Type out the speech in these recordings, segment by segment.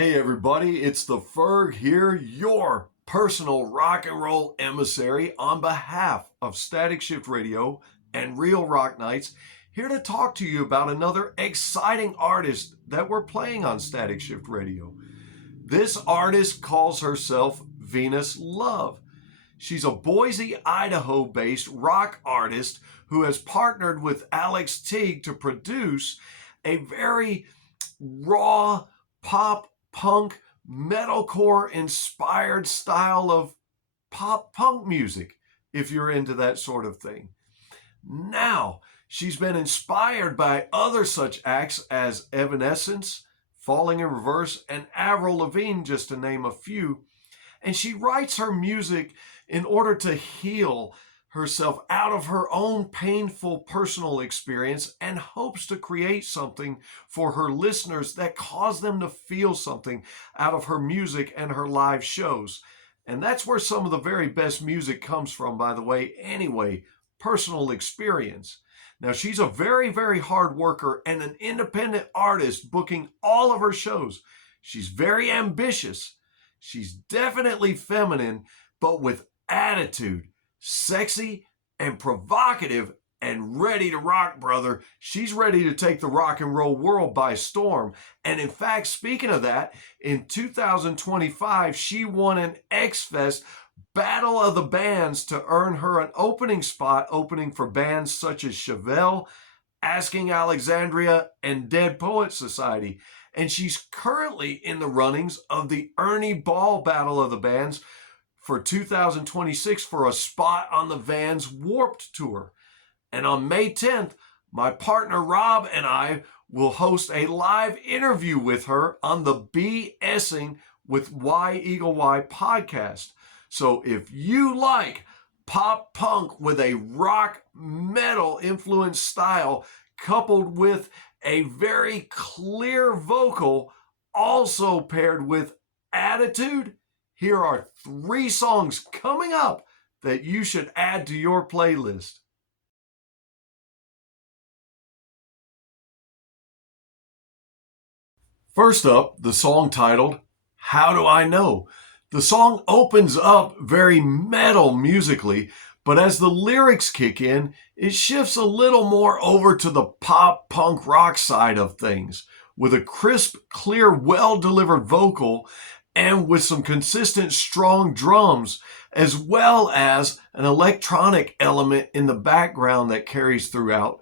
Hey everybody, it's the Ferg here, your personal rock and roll emissary on behalf of Static Shift Radio and Real Rock Nights, here to talk to you about another exciting artist that we're playing on Static Shift Radio. This artist calls herself Venus Love. She's a Boise, Idaho based rock artist who has partnered with Alex Teague to produce a very raw pop punk metalcore inspired style of pop punk music, if you're into that sort of thing. Now, she's been inspired by other such acts as Evanescence, Falling in Reverse, and Avril Lavigne, just to name a few. And she writes her music in order to heal herself out of her own painful personal experience and hopes to create something for her listeners that cause them to feel something out of her music and her live shows. And that's where some of the very best music comes from, by the way, anyway, personal experience. Now, she's a very, very hard worker and an independent artist booking all of her shows. She's very ambitious. She's definitely feminine, but with attitude. Sexy and provocative and ready to rock, brother. She's ready to take the rock and roll world by storm. And in fact, speaking of that, in 2025, she won an X-Fest Battle of the Bands to earn her an opening spot, opening for bands such as Chevelle, Asking Alexandria, and Dead Poets Society. And she's currently in the runnings of the Ernie Ball Battle of the Bands for 2026 for a spot on the Vans Warped Tour. And on May 10th, my partner Rob and I will host a live interview with her on the BS-ingWithY-Eagle-Y podcast. So if you like pop punk with a rock metal influenced style coupled with a very clear vocal, also paired with attitude, here are 3 songs coming up that you should add to your playlist. First up, the song titled, How Do I Know? The song opens up very metal musically, but as the lyrics kick in, it shifts a little more over to the pop punk rock side of things, with a crisp, clear, well-delivered vocal and with some consistent, strong drums, as well as an electronic element in the background that carries throughout.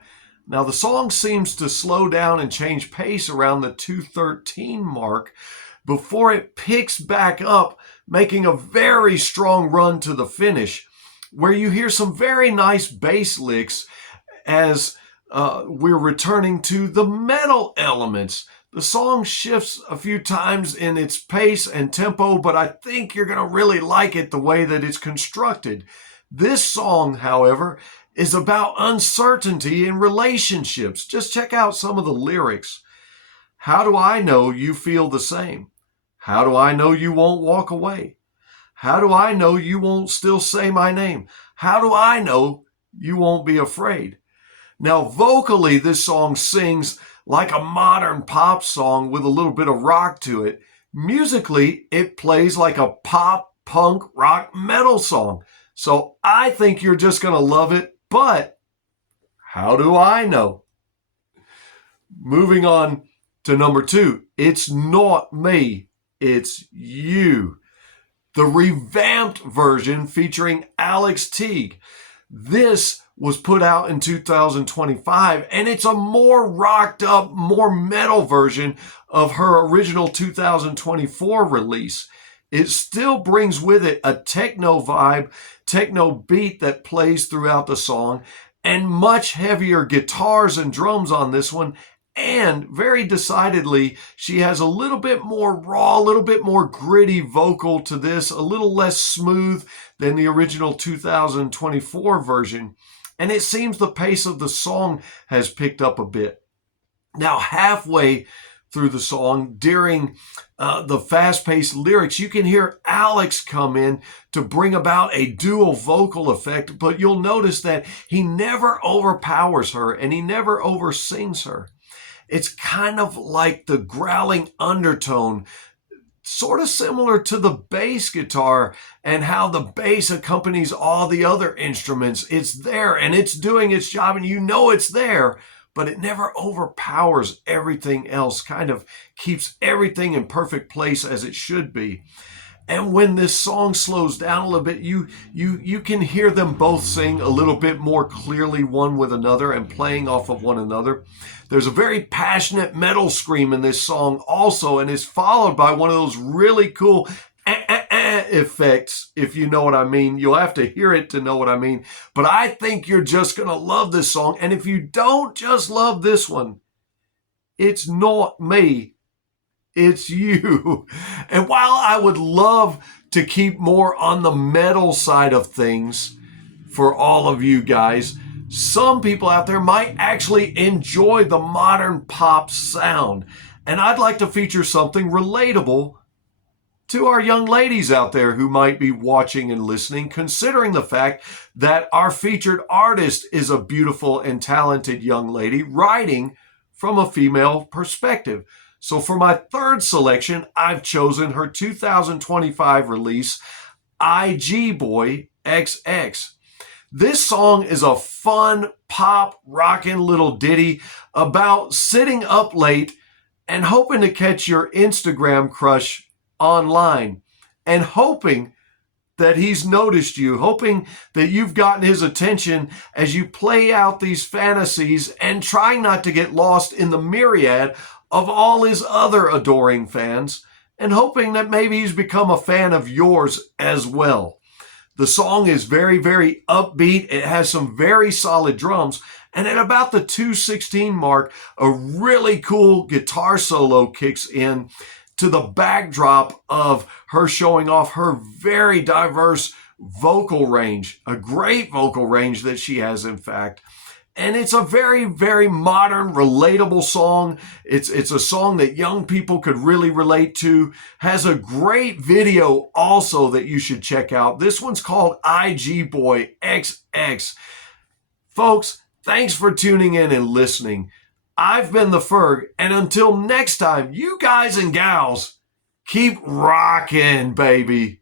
Now, the song seems to slow down and change pace around the 2:13 mark before it picks back up, making a very strong run to the finish, where you hear some very nice bass licks as we're returning to the metal elements. The song shifts a few times in its pace and tempo, but I think you're going to really like it the way that it's constructed. This song, however, is about uncertainty in relationships. Just check out some of the lyrics. How do I know you feel the same? How do I know you won't walk away? How do I know you won't still say my name? How do I know you won't be afraid? Now, vocally, this song sings like a modern pop song with a little bit of rock to it. Musically, it plays like a pop, punk, rock, metal song. So I think you're just going to love it, but how do I know? Moving on to number 2, It's Not Me, It's You. The revamped version featuring Alex Teague. This was put out in 2025, and it's a more rocked up, more metal version of her original 2024 release. It still brings with it a techno vibe, techno beat that plays throughout the song, and much heavier guitars and drums on this one. And very decidedly, she has a little bit more raw, a little bit more gritty vocal to this, a little less smooth than the original 2024 version. And it seems the pace of the song has picked up a bit. Now, halfway through the song, during the fast-paced lyrics, you can hear Alex come in to bring about a dual vocal effect, but you'll notice that he never overpowers her and he never oversings her. It's kind of like the growling undertone sort of similar to the bass guitar and how the bass accompanies all the other instruments. It's there and it's doing its job and you know it's there, but it never overpowers everything else, kind of keeps everything in perfect place as it should be. And when this song slows down a little bit, you can hear them both sing a little bit more clearly one with another and playing off of one another. There's a very passionate metal scream in this song also, and it's followed by one of those really cool effects, if you know what I mean. You'll have to hear it to know what I mean. But I think you're just going to love this song. And if you don't just love this one, it's not me. It's you. And while I would love to keep more on the metal side of things for all of you guys, some people out there might actually enjoy the modern pop sound. And I'd like to feature something relatable to our young ladies out there who might be watching and listening, considering the fact that our featured artist is a beautiful and talented young lady writing from a female perspective. So for my third selection, I've chosen her 2025 release, IG-Boy XX. This song is a fun, pop, rockin' little ditty about sitting up late and hoping to catch your Instagram crush online and hoping that he's noticed you, hoping that you've gotten his attention as you play out these fantasies and trying not to get lost in the myriad of all his other adoring fans, and hoping that maybe he's become a fan of yours as well. The song is very, very upbeat. It has some very solid drums. And at about the 2:16 mark, a really cool guitar solo kicks in to the backdrop of her showing off her very diverse vocal range, a great vocal range that she has, in fact. And it's a very, very modern, relatable song. It's a song that young people could really relate to. Has a great video also that you should check out. This one's called IG-Boy XX. Folks, thanks for tuning in and listening. I've been the Ferg, and until next time, you guys and gals, keep rocking, baby.